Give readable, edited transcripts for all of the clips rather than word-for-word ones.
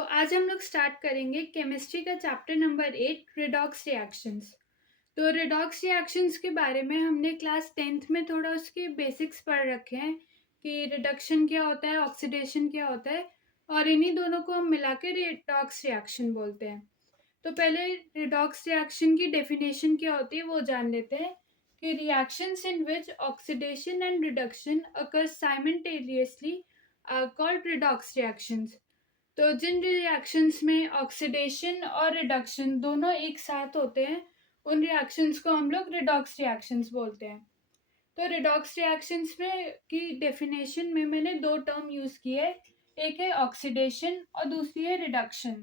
आज हम लोग स्टार्ट करेंगे केमिस्ट्री का चैप्टर नंबर 8 रिडॉक्स रिएक्शंस। तो रिडॉक्स रिएक्शंस के बारे में हमने क्लास 10th में थोड़ा उसके बेसिक्स पढ़ रखे हैं कि रिडक्शन क्या होता है, ऑक्सीडेशन क्या होता है, और इन्हीं दोनों को हम मिला के रिडॉक्स रिएक्शन बोलते हैं। तो पहले रिडॉक्स रिएक्शन की डेफिनेशन क्या होती है वो जान लेते हैं कि reactions in which oxidation and reduction occur simultaneously are called redox reactions. तो जिन रिएक्शंस में ऑक्सीडेशन और रिडक्शन दोनों एक साथ होते हैं उन रिएक्शंस को हम लोग रिडॉक्स रिएक्शंस बोलते हैं। तो रिडॉक्स रिएक्शंस में की डेफिनेशन में मैंने दो टर्म यूज किए हैं, एक है ऑक्सीडेशन और दूसरी है रिडक्शन।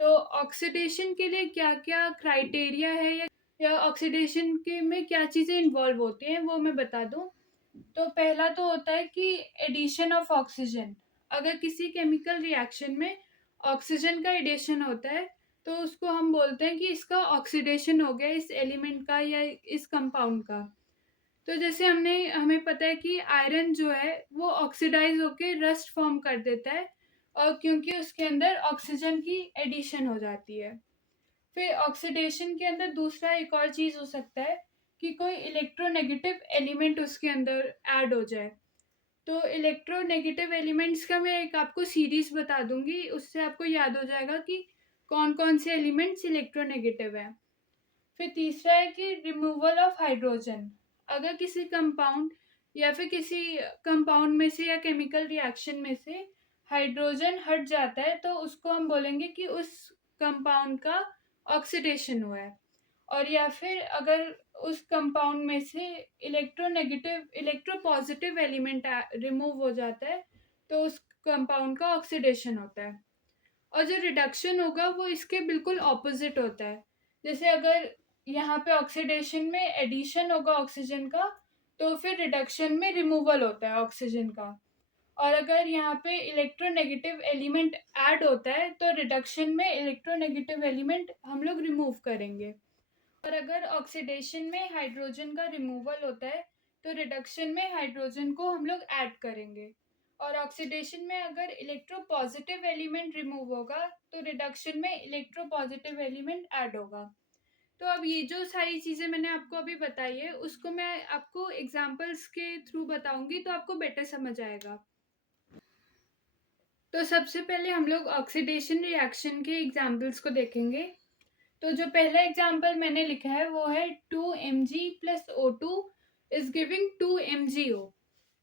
तो ऑक्सीडेशन के लिए क्या क्या क्राइटेरिया है या ऑक्सीडेशन के में क्या चीज़ें इन्वॉल्व होती हैं वो मैं बता दूं। तो पहला तो होता है कि एडिशन ऑफ ऑक्सीजन। अगर किसी केमिकल रिएक्शन में ऑक्सीजन का एडिशन होता है तो उसको हम बोलते हैं कि इसका ऑक्सीडेशन हो गया इस एलिमेंट का या इस कंपाउंड का। तो जैसे हमें पता है कि आयरन जो है वो ऑक्सीडाइज होके रस्ट फॉर्म कर देता है, और क्योंकि उसके अंदर ऑक्सीजन की एडिशन हो जाती है। फिर ऑक्सीडेशन के अंदर दूसरा एक और चीज़ हो सकता है कि कोई इलेक्ट्रोनेगेटिव एलिमेंट उसके अंदर ऐड हो जाए। तो इलेक्ट्रोनेगेटिव एलिमेंट्स का मैं एक आपको सीरीज बता दूंगी, उससे आपको याद हो जाएगा कि कौन कौन से एलिमेंट्स इलेक्ट्रोनेगेटिव है। फिर तीसरा है कि रिमूवल ऑफ हाइड्रोजन। अगर किसी कंपाउंड या फिर किसी कंपाउंड में से या केमिकल रिएक्शन में से हाइड्रोजन हट जाता है तो उसको हम बोलेंगे कि उस कंपाउंड का ऑक्सीडेशन हुआ है। और या फिर अगर उस कंपाउंड में से इलेक्ट्रोपॉजिटिव एलिमेंट रिमूव हो जाता है तो उस कंपाउंड का ऑक्सीडेशन होता है। और जो रिडक्शन होगा वो इसके बिल्कुल ऑपोजिट होता है। जैसे अगर यहाँ पे ऑक्सीडेशन में एडिशन होगा ऑक्सीजन का तो फिर रिडक्शन में रिमूवल होता है ऑक्सीजन का। और अगर यहाँ पे इलेक्ट्रोनेगेटिव एलिमेंट ऐड होता है तो रिडक्शन में इलेक्ट्रोनेगेटिव एलिमेंट हम लोग रिमूव करेंगे। और अगर ऑक्सीडेशन में हाइड्रोजन का रिमूवल होता है तो रिडक्शन में हाइड्रोजन को हम लोग ऐड करेंगे। और ऑक्सीडेशन में अगर इलेक्ट्रोपॉजिटिव एलिमेंट रिमूव होगा तो रिडक्शन में इलेक्ट्रोपॉजिटिव एलिमेंट ऐड होगा। तो अब ये जो सारी चीज़ें मैंने आपको अभी बताई है उसको मैं आपको एग्जांपल्स के थ्रू बताऊंगी तो आपको बेटर समझ आएगा। तो सबसे पहले हम लोग ऑक्सीडेशन रिएक्शन के एग्जांपल्स को देखेंगे। तो जो पहला एग्जाम्पल मैंने लिखा है वो है 2 mg plus O2 is giving 2 MgO।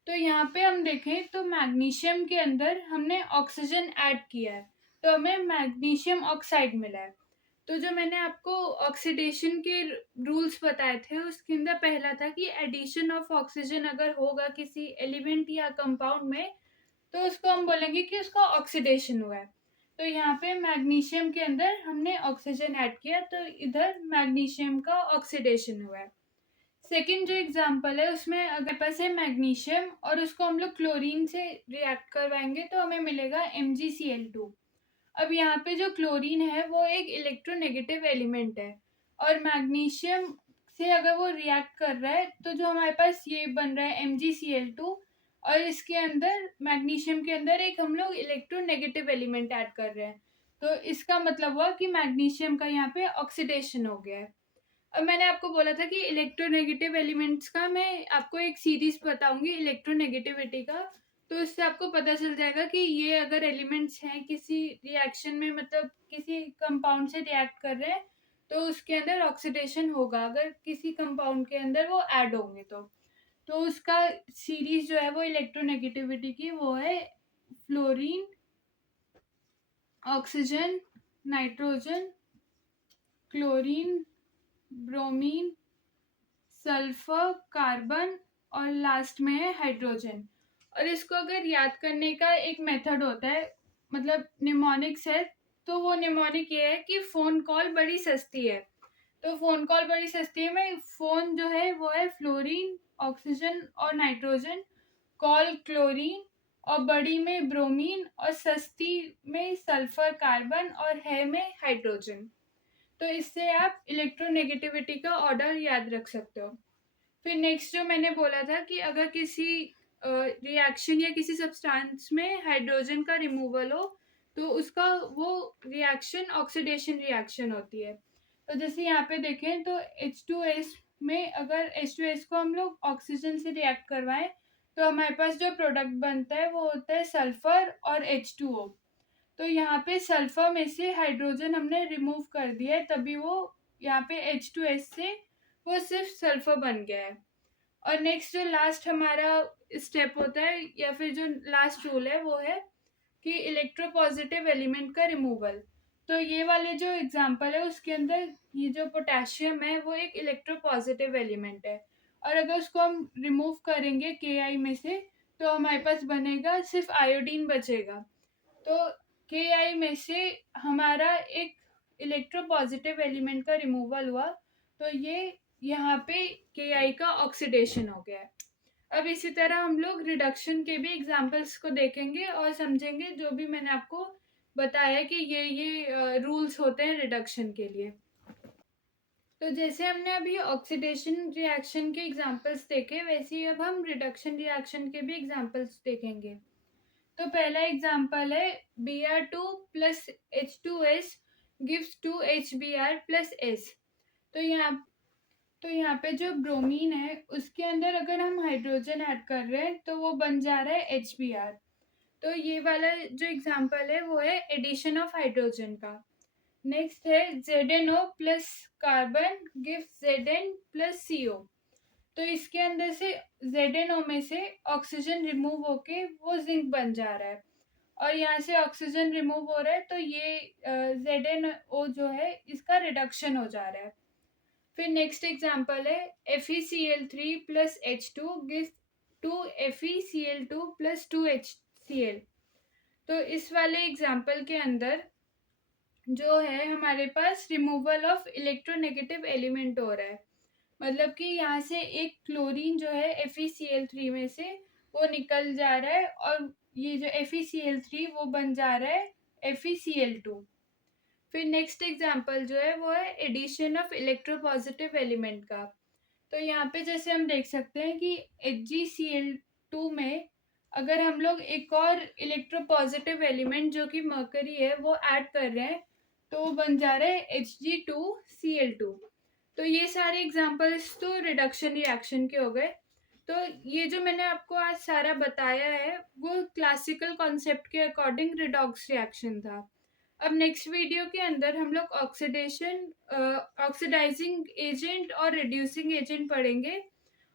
तो यहाँ पे हम देखें तो मैग्नीशियम के अंदर हमने ऑक्सीजन ऐड किया है तो हमें मैग्नीशियम ऑक्साइड मिला है। तो जो मैंने आपको ऑक्सीडेशन के रूल्स बताए थे उसके अंदर पहला था कि एडिशन ऑफ ऑक्सीजन अगर होगा किसी एलिमेंट या कंपाउंड में तो उसको हम बोलेंगे कि उसका ऑक्सीडेशन हुआ है। तो यहाँ पे मैग्नीशियम के अंदर हमने ऑक्सीजन ऐड किया तो इधर मैग्नीशियम का ऑक्सीडेशन हुआ है। सेकेंड जो एग्जांपल है उसमें अगर पास है मैग्नीशियम और उसको हम लोग क्लोरीन से रिएक्ट करवाएंगे तो हमें मिलेगा MgCl2। अब यहाँ पे जो क्लोरीन है वो एक इलेक्ट्रोनेगेटिव एलिमेंट है और मैग्नीशियम से अगर वो रिएक्ट कर रहा है तो जो हमारे पास ये बन रहा है MgCl2, और इसके अंदर मैग्नीशियम के अंदर एक हम लोग इलेक्ट्रोनेगेटिव एलिमेंट ऐड कर रहे हैं। तो इसका मतलब हुआ कि मैग्नीशियम का यहाँ पे ऑक्सीडेशन हो गया है। अब मैंने आपको बोला था कि इलेक्ट्रोनेगेटिव एलिमेंट्स का मैं आपको एक सीरीज बताऊंगी इलेक्ट्रोनेगेटिविटी का, तो इससे आपको पता चल जाएगा कि ये अगर एलिमेंट्स हैं किसी रिएक्शन में, मतलब किसी कंपाउंड से रिएक्ट कर रहे हैं तो उसके अंदर ऑक्सीडेशन होगा अगर किसी कंपाउंड के अंदर वो ऐड होंगे तो उसका सीरीज जो है वो इलेक्ट्रोनेगेटिविटी की वो है fluorine, oxygen, nitrogen, chlorine, bromine, sulphur, carbon और लास्ट में है हाइड्रोजन। और इसको अगर याद करने का एक मेथड होता है, मतलब निमोनिक्स है, तो वो निमोनिक ये है कि फ़ोन कॉल बड़ी सस्ती है। तो फ़ोन कॉल बड़ी सस्ती है में फ़ोन जो है वो है फ्लोरीन, ऑक्सीजन और नाइट्रोजन, कॉल क्लोरीन और बड़ी में ब्रोमीन और सस्ती में सल्फर, कार्बन और है में हाइड्रोजन। तो इससे आप इलेक्ट्रोनेगेटिविटी का ऑर्डर याद रख सकते हो। फिर नेक्स्ट जो मैंने बोला था कि अगर किसी रिएक्शन या किसी सब्सटेंस में हाइड्रोजन का रिमूवल हो तो उसका वो रिएक्शन ऑक्सीडेशन रिएक्शन होती है। तो जैसे यहाँ पे देखें तो H2S में अगर H2S को हम लोग ऑक्सीजन से रिएक्ट करवाएं तो हमारे पास जो प्रोडक्ट बनता है वो होता है सल्फर और H2O। तो यहाँ पे सल्फर में से हाइड्रोजन हमने रिमूव कर दिया है, तभी वो यहाँ पे H2S से वो सिर्फ सल्फर बन गया है। और नेक्स्ट जो लास्ट हमारा स्टेप होता है या फिर जो लास्ट रूल है वो है कि इलेक्ट्रोपॉजिटिव एलिमेंट का रिमूवल। तो ये वाले जो एग्जांपल है उसके अंदर ये जो पोटेशियम है वो एक इलेक्ट्रोपॉजिटिव एलिमेंट है, और अगर उसको हम रिमूव करेंगे Ki में से तो हमारे पास बनेगा सिर्फ आयोडीन बचेगा। तो Ki में से हमारा एक इलेक्ट्रोपॉजिटिव एलिमेंट का रिमूवल हुआ, तो ये यहाँ पे Ki का ऑक्सीडेशन हो गया है। अब इसी तरह हम लोग रिडक्शन के भी एग्जांपल्स को देखेंगे और समझेंगे जो भी मैंने आपको बताया कि ये रूल्स होते हैं रिडक्शन के लिए। तो जैसे हमने अभी ऑक्सीडेशन रिएक्शन के एग्जांपल्स देखे, वैसे ही अब हम रिडक्शन रिएक्शन के भी एग्जांपल्स देखेंगे। तो पहला एग्जांपल है Br2 plus H2S gives 2HBr plus S। तो यहाँ पे जो ब्रोमीन है उसके अंदर अगर हम हाइड्रोजन ऐड कर रहे हैं तो वो बन जा रहा है HBr। तो ये वाला जो एग्जांपल है वो है एडिशन ऑफ हाइड्रोजन का। नेक्स्ट है ZnO plus carbon gives Zn plus CO। तो इसके अंदर से ZnO में से ऑक्सीजन रिमूव होके वो जिंक बन जा रहा है, और यहाँ से ऑक्सीजन रिमूव हो रहा है तो ये ZnO जो है इसका रिडक्शन हो जा रहा है। फिर नेक्स्ट एग्जांपल है FeCl3 plus H2 gives 2FeCl2 plus 2HCl। तो इस वाले एग्जांपल के अंदर जो है हमारे पास रिमूवल ऑफ इलेक्ट्रोनेगेटिव एलिमेंट हो रहा है, मतलब कि यहाँ से एक क्लोरीन जो है FeCl3 में से वो निकल जा रहा है और ये जो FeCl3 वो बन जा रहा है FeCl2। फिर नेक्स्ट एग्जांपल जो है वो है एडिशन ऑफ इलेक्ट्रोपॉजिटिव एलिमेंट का। तो यहाँ पे जैसे हम देख सकते हैं कि HgCl2 में अगर हम लोग एक और इलेक्ट्रोपॉजिटिव एलिमेंट जो कि मर्करी है वो ऐड कर रहे हैं तो वो बन जा रहा है Hg2Cl2। तो ये सारे एग्जांपल्स तो रिडक्शन रिएक्शन के हो गए। तो ये जो मैंने आपको आज सारा बताया है वो क्लासिकल कॉन्सेप्ट के अकॉर्डिंग रिडॉक्स रिएक्शन था। अब नेक्स्ट वीडियो के अंदर हम लोग ऑक्सीडाइजिंग एजेंट और रिड्यूसिंग एजेंट पढ़ेंगे,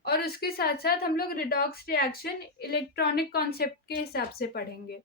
और उसके साथ साथ हम लोग रिडॉक्स रिएक्शन इलेक्ट्रॉनिक कॉन्सेप्ट के हिसाब से पढ़ेंगे।